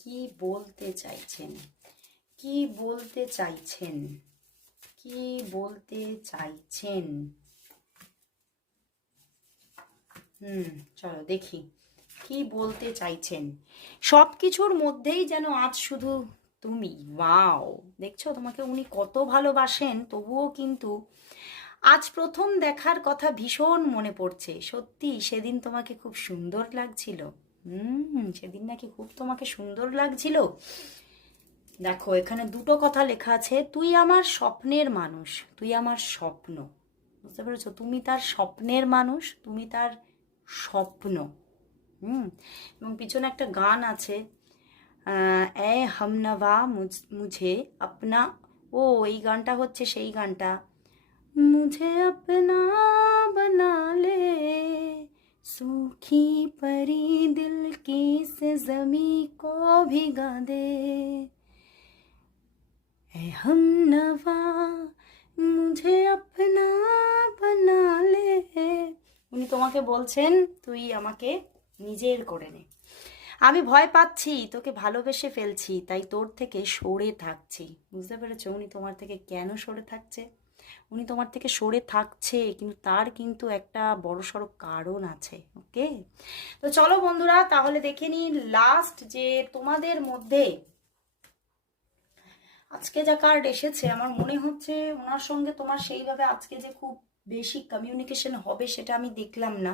কি বলতে চাইছেন? কি বলতে চাইছেন? কি বলতে চাইছেন? চলো দেখি কি বলতে চাইছেন। সব কিছুর মধ্যেই যেন আজ শুধু তুমি। ওয়াও, দেখছো তোমাকে উনি কত ভালোবাসেন, তবুও কিন্তু আজ প্রথম দেখার কথা ভীষণ মনে পড়ছে। সত্যি সেদিন তোমাকে খুব সুন্দর লাগছিল। সেদিন নাকি খুব তোমাকে সুন্দর লাগছিল। দেখো এখানে দুটো কথা লেখা আছে, তুই আমার স্বপ্নের মানুষ, তুই আমার স্বপ্ন। বুঝতে পেরেছো? তুমি তার স্বপ্নের মানুষ, তুমি তার স্বপ্ন। হুম এবং পিছনে একটা গান আছে, এ হামনওয়া মুঝে আপনা। ও, এই গানটা হচ্ছে সেই গানটা, मुझे अपना बना ले, सूखी परी दिल की से जमी को भिगा दे, ए हम नवा मुझे अपना बना ले। উনি তোমাকে বলছেন তুই আমাকে নিজের করে নে। আমি ভয় পাচ্ছি, তোকে ভালোবেসে ফেলছি, তাই তোর থেকে সরে থাকছি। বুঝতে পেরেছো উনি তোমার থেকে কেন সরে থাকছে? উনি তোমার থেকে সরে থাকছে কিন্তু তার কিন্তু একটা বড়সড় কারণ আছে। ওকে, তো চলো বন্ধুরা তাহলে দেখে নিই লাস্ট যে তোমাদের মধ্যে আজকে যা কার্ড এসেছে। আমার মনে হচ্ছে ওনার সঙ্গে তোমার সেইভাবে আজকে যে খুব বেশি কমিউনিকেশন হবে সেটা আমি দেখলাম না।